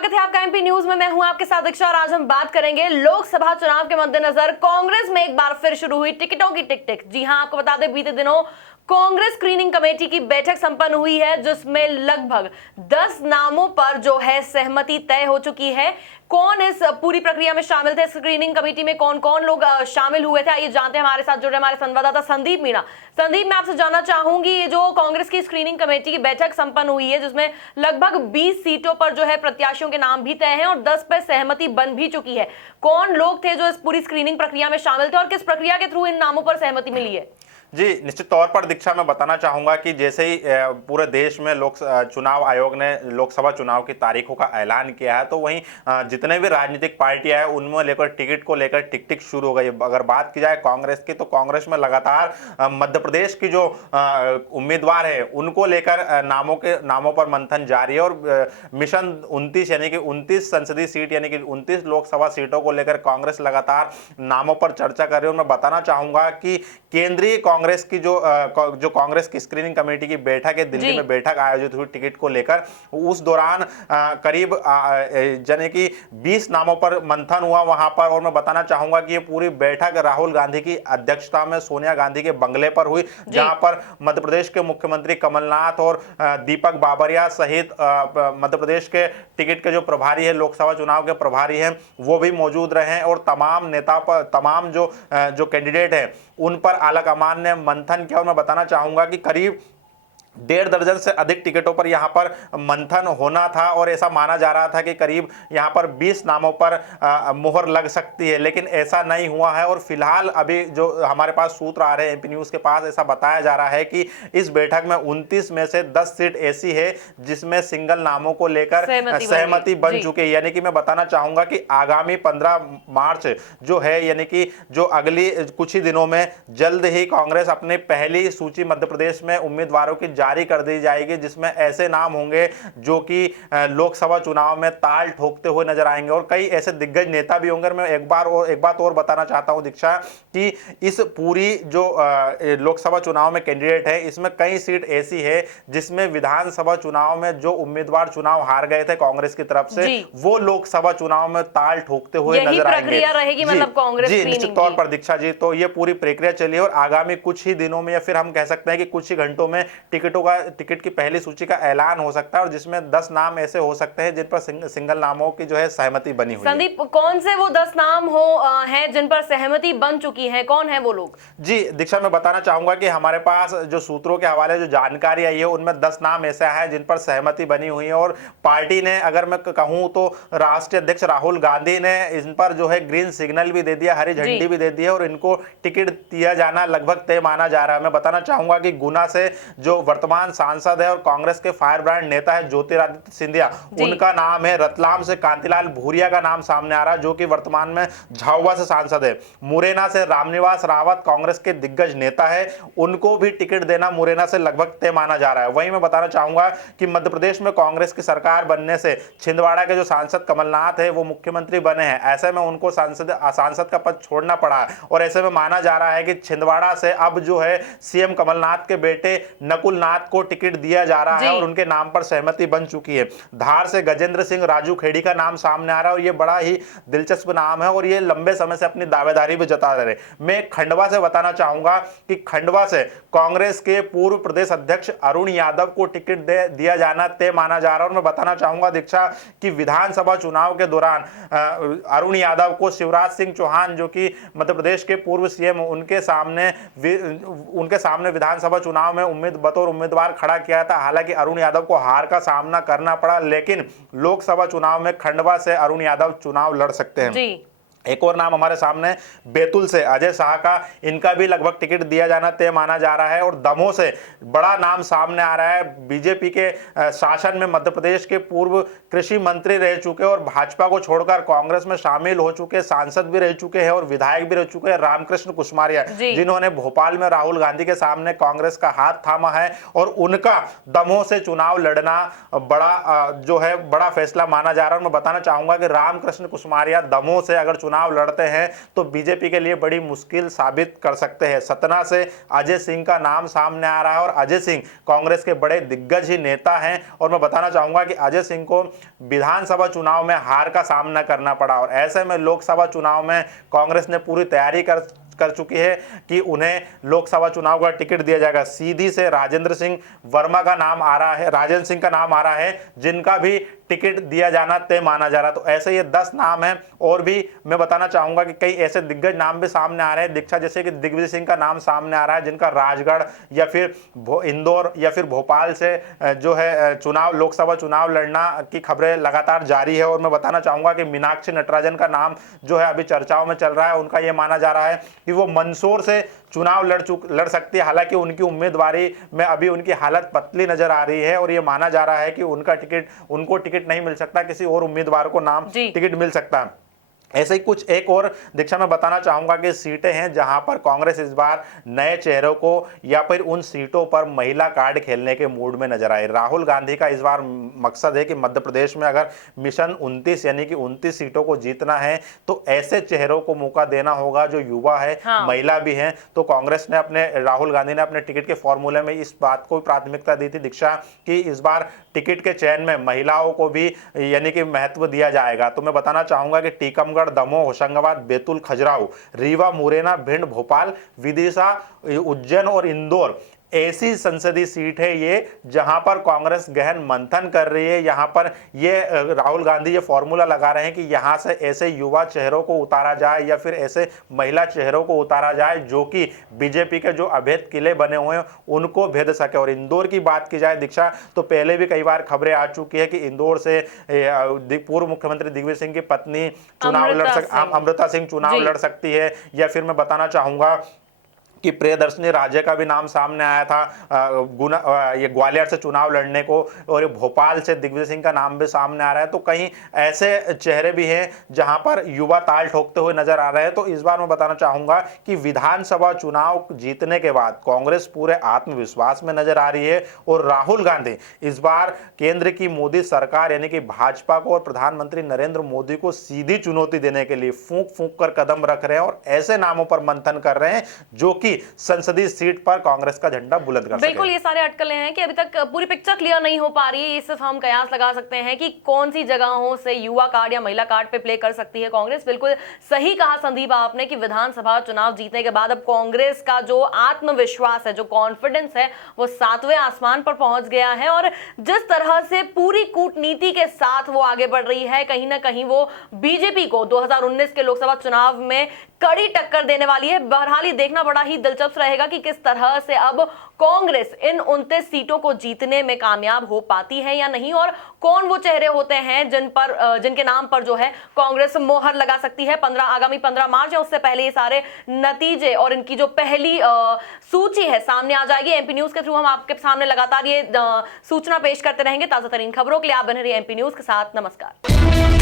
स्वागत है आपका एमपी न्यूज में। मैं हूं आपके साथ दीक्षा और आज हम बात करेंगे लोकसभा चुनाव के मद्देनजर कांग्रेस में एक बार फिर शुरू हुई टिकटों की टिक। जी हां, आपको बता दें बीते दिनों कांग्रेस स्क्रीनिंग कमेटी की बैठक संपन्न हुई है, जिसमें लगभग 10 नामों पर जो है सहमति तय हो चुकी है। कौन इस पूरी प्रक्रिया में शामिल थे, स्क्रीनिंग कमेटी में कौन कौन लोग शामिल हुए थे, आइए जानते हैं। हमारे साथ जुड़े हमारे संवाददाता संदीप मीणा। संदीप, मैं आपसे जानना चाहूंगी, ये जो कांग्रेस की स्क्रीनिंग कमेटी की बैठक संपन्न हुई है, जिसमें लगभग 20 सीटों पर जो है प्रत्याशियों के नाम भी तय हैं और 10 पर सहमति बन भी चुकी है। कौन लोग थे जो इस पूरी स्क्रीनिंग प्रक्रिया में शामिल थे और किस प्रक्रिया के थ्रू इन नामों पर सहमति मिली है? जी, निश्चित तौर पर दीक्षा मैं बताना चाहूंगा कि जैसे ही पूरे देश में चुनाव आयोग ने लोकसभा चुनाव की तारीखों का ऐलान किया है, तो वहीं जितने भी राजनीतिक पार्टियां हैं उनमें लेकर टिकट को लेकर टिक शुरू हो गई। अगर बात की जाए कांग्रेस की, तो कांग्रेस में लगातार मध्य प्रदेश की जो उम्मीदवार है उनको लेकर नामों पर मंथन जारी है और मिशन 29 यानी कि 29 संसदीय सीट यानी कि 29 लोकसभा सीटों को लेकर कांग्रेस लगातार नामों पर चर्चा कर रही है। और मैं बताना चाहूंगा कि केंद्रीय कांग्रेस की जो कांग्रेस की स्क्रीनिंग कमेटी की बैठक है, दिल्ली में बैठक आयोजित हुई टिकट को लेकर, उस दौरान करीब यानी कि 20 नामों पर मंथन हुआ वहां पर। और मैं बताना चाहूंगा कि ये पूरी बैठक राहुल गांधी की अध्यक्षता में सोनिया गांधी के बंगले पर हुई, जहां पर मध्य प्रदेश के मुख्यमंत्री कमलनाथ और दीपक बाबरिया सहित मध्य प्रदेश के टिकट के जो प्रभारी है, लोकसभा चुनाव के प्रभारी हैं, वो भी मौजूद रहे और तमाम जो कैंडिडेट हैं उन पर आला कमान ने मंथन किया। और मैं बताना चाहूंगा कि करीब 1.5 दर्जन से अधिक टिकटों पर यहां पर मंथन होना था और ऐसा माना जा रहा था कि करीब यहां पर 20 नामों पर मुहर लग सकती है, लेकिन ऐसा नहीं हुआ है। और फिलहाल अभी जो हमारे पास सूत्र आ रहे हैं एमपी न्यूज के पास, ऐसा बताया जा रहा है कि इस बैठक में 29 में से 10 सीट ऐसी है जिसमें सिंगल नामों को लेकर सहमति बन चुकी है। यानी कि मैं बताना चाहूंगा कि आगामी 15 मार्च जो है, यानी कि जो अगली कुछ ही दिनों में जल्द ही कांग्रेस अपनी पहली सूची मध्य प्रदेश में उम्मीदवारों की जारी कर दी जाएगी, जिसमें ऐसे नाम होंगे जो कि लोकसभा चुनाव में ताल ठोकते हुए नजर आएंगे और कई ऐसे दिग्गज नेता भी होंगे। मैं एक बात और बताना चाहता हूं दीक्षा, कि इस पूरी जो लोकसभा चुनाव में कैंडिडेट है, इसमें कई सीट ऐसी है जिसमें विधानसभा चुनाव में जो उम्मीदवार चुनाव हार गए थे कांग्रेस की तरफ से, वो लोकसभा चुनाव में ताल ठोकते हुए नजर आएंगे। रहेगी मतलब कांग्रेस जी, निश्चित तौर पर दीक्षा जी, तो ये पूरी प्रक्रिया चली है और आगामी कुछ ही दिनों में या फिर हम कह सकते हैं कि कुछ ही घंटों में टिकट की पहली सूची का ऐलान हो सकता है और जिसमें 10 नाम ऐसे हो सकते हैं जिन पर सिंगल नामों की जो है सहमति बनी हुई है। संदीप, कौन से वो 10 नाम हैं जिन पर सहमति बन चुकी है, कौन है वो लोग? जी दीक्षा, मैं बताना चाहूंगा कि हमारे पास जो सूत्रों के हवाले जो जानकारी आई है उनमें 10 नाम ऐसे हैं जिन पर सहमति बनी हुई है और पार्टी ने, अगर मैं कहूं तो राष्ट्रीय अध्यक्ष राहुल गांधी ने इन पर जो है ग्रीन सिग्नल भी दे दिया, हरी झंडी भी दे दी है और इनको टिकट दिया जाना लगभग तय माना जा रहा है। मैं बताना चाहूंगा कि गुना से जो वर्तमान सांसद है और कांग्रेस के फायर ब्रांड नेता है ज्योतिरादित्य सिंधिया, उनका नाम है। रतलाम से कांतिलाल भूरिया का नाम सामने आ रहा है जो कि वर्तमान में झाबुआ से सांसद है। मुरैना से रामनिवास रावत कांग्रेस के दिग्गज नेता है, उनको भी टिकट देना मुरैना से लगभग तय माना जा रहा है। वहीं मैं बताना चाहूंगा कि मध्य प्रदेश में कांग्रेस की सरकार बनने से छिंदवाड़ा के जो सांसद कमलनाथ है वो मुख्यमंत्री बने हैं, ऐसे में उनको सांसद का पद छोड़ना पड़ा और ऐसे में माना जा रहा है कि छिंदवाड़ा से अब जो है सीएम कमलनाथ के बेटे नकुल नाथ को टिकट दिया जा रहा है और उनके नाम पर सहमति बन चुकी है। धार से गजेंद्र सिंह राजू खेड़ी का नाम सामने आ रहा है और ये बड़ा ही दिलचस्प नाम है और ये लंबे समय से अपनी दावेदारी भी जता रहे। मैं खंडवा से बताना चाहूंगा कि खंडवा से कांग्रेस के पूर्व प्रदेश अध्यक्ष अरुण यादव को टिकट दिया जाना तय माना जा रहा है। और मैं बताना चाहूंगा दीक्षा कि विधानसभा चुनाव के दौरान अरुण यादव को शिवराज सिंह चौहान, जो कि मध्य प्रदेश के पूर्व सीएम, उनके सामने विधानसभा चुनाव में बतौर उम्मीदवार खड़ा किया था। हालांकि अरुण यादव को हार का सामना करना पड़ा, लेकिन लोकसभा चुनाव में खंडवा से अरुण यादव चुनाव लड़ सकते हैं। एक और नाम हमारे सामने बैतूल से अजय शाह का, इनका भी लगभग टिकट दिया जाना तय माना जा रहा है। और दमोह से बड़ा नाम सामने आ रहा है, बीजेपी के शासन में मध्य प्रदेश के पूर्व कृषि मंत्री रह चुके और भाजपा को छोड़कर कांग्रेस में शामिल हो चुके, सांसद भी रह चुके हैं और विधायक भी रह चुके हैं, रामकृष्ण कुशमारिया, जिन्होंने भोपाल में राहुल गांधी के सामने कांग्रेस का हाथ थामा है और उनका दमोह से चुनाव लड़ना बड़ा फैसला माना जा रहा है। और मैं बताना चाहूंगा कि रामकृष्ण कुशमारिया दमोह से अगर चुनाव लड़ते हैं तो बीजेपी के लिए बड़ी मुश्किल साबित कर सकते हैं। सतना से अजय सिंह का नाम सामने आ रहा है और अजय सिंह कांग्रेस के बड़े दिग्गज ही नेता हैं और मैं बताना चाहूंगा कि अजय सिंह को विधानसभा चुनाव में हार का सामना करना पड़ा और ऐसे में लोकसभा चुनाव में कांग्रेस ने पूरी तैयारी कर चुकी है कि उन्हें लोकसभा चुनाव का टिकट दिया जाएगा। सीधी से राजेंद्र सिंह वर्मा का नाम आ रहा है, राजेंद्र सिंह का नाम आ रहा है, जिनका भी टिकट दिया जाना तय माना जा रहा है। तो ऐसे ये 10 नाम हैं और भी मैं बताना चाहूंगा कि कई ऐसे दिग्गज नाम भी सामने आ रहे हैं। दीक्षा जैसे कि दिग्विजय सिंह का नाम सामने आ रहा है, जिनका राजगढ़ या फिर इंदौर या फिर भोपाल से जो है चुनाव लोकसभा चुनाव लड़ना की खबरें लगातार जारी है। और मैं बताना चाहूंगा कि मीनाक्षी नटराजन का नाम जो है अभी चर्चाओं में चल रहा है। उनका यह माना जा रहा है कि वो मंदसौर से चुनाव लड़ सकती है। हालांकि उनकी उम्मीदवारी में अभी उनकी हालत पतली नजर आ रही है और ये माना जा रहा है कि उनको टिकट नहीं मिल सकता, किसी और उम्मीदवार को टिकट मिल सकता है। ऐसे ही कुछ एक और दीक्षा में बताना चाहूंगा कि सीटें हैं जहां पर कांग्रेस इस बार नए चेहरों को या फिर उन सीटों पर महिला कार्ड खेलने के मूड में नजर आए। राहुल गांधी का इस बार मकसद है कि मध्य प्रदेश में अगर मिशन 29 यानी कि 29 सीटों को जीतना है तो ऐसे चेहरों को मौका देना होगा जो युवा है, महिला भी हैं। तो कांग्रेस ने राहुल गांधी ने अपने टिकट के फॉर्मूले में इस बात को प्राथमिकता दी थी दीक्षा कि इस बार टिकट के चयन में महिलाओं को भी यानी कि महत्व दिया जाएगा। तो मैं बताना चाहूंगा कि टीकमगढ़, दमोह, होशंगाबाद, बैतूल, खजुराहो, रीवा, मुरैना, भिंड, भोपाल, विदिशा, उज्जैन और इंदौर ऐसी संसदीय सीट है ये जहां पर कांग्रेस गहन मंथन कर रही है। यहां पर ये राहुल गांधी ये फॉर्मूला लगा रहे हैं कि यहां से ऐसे युवा चेहरों को उतारा जाए या फिर ऐसे महिला चेहरों को उतारा जाए जो कि बीजेपी के जो अवैध किले बने हुए हैं उनको भेद सके। और इंदौर की बात की जाए दीक्षा तो पहले भी कई बार खबरें आ चुकी है कि इंदौर से पूर्व मुख्यमंत्री दिग्विजय सिंह की पत्नी अमृता सिंह चुनाव लड़ सकती है। या फिर मैं बताना चाहूंगा कि प्रियदर्शनी राजे का भी नाम सामने आया था ये ग्वालियर से चुनाव लड़ने को, और भोपाल से दिग्विजय सिंह का नाम भी सामने आ रहा है। तो कहीं ऐसे चेहरे भी हैं जहां पर युवा ताल ठोकते हुए नजर आ रहे हैं। तो इस बार मैं बताना चाहूंगा कि विधानसभा चुनाव जीतने के बाद कांग्रेस पूरे आत्मविश्वास में नजर आ रही है और राहुल गांधी इस बार केंद्र की मोदी सरकार यानी कि भाजपा को और प्रधानमंत्री नरेंद्र मोदी को सीधी चुनौती देने के लिए फूंक फूंक कर कदम रख रहे हैं और ऐसे नामों पर मंथन कर रहे हैं जो कि संसदीय सीट पर कांग्रेस का झंडा बुलंद कर सके। बिल्कुल, ये सारे अटकलें हैं कि अभी तक पूरी पिक्चर क्लियर नहीं हो पा रही है। इससे हम कयास लगा सकते हैं कि कौन सी जगहों से युवा कार्ड या महिला कार्ड पे प्ले कर सकती है कांग्रेस। बिल्कुल सही कहा संदीप आपने कि विधानसभा चुनाव जीतने के बाद अब कांग्रेस का जो आत्मविश्वास है, जो कॉन्फिडेंस है, वो 7वें आसमान पर पहुंच गया है। और जिस तरह से पूरी कूटनीति के साथ वो आगे बढ़ रही है, कहीं ना कहीं वो बीजेपी को 2019 के लोकसभा चुनाव में कड़ी टक्कर देने वाली है। बहरहाल ये देखना बड़ा ही दिलचस्प रहेगा कि किस तरह से अब कांग्रेस इन 29 सीटों को जीतने में कामयाब हो पाती है या नहीं, और कौन वो चेहरे होते हैं जिनके नाम पर जो है कांग्रेस मोहर लगा सकती है। आगामी 15 मार्च है, उससे पहले ये सारे नतीजे और इनकी जो पहली सूची है सामने आ जाएगी। एमपी न्यूज के थ्रू हम आपके सामने लगातार ये सूचना पेश करते रहेंगे। ताजा तरीन खबरों के लिए आप बने रहिए एमपी न्यूज के साथ। नमस्कार।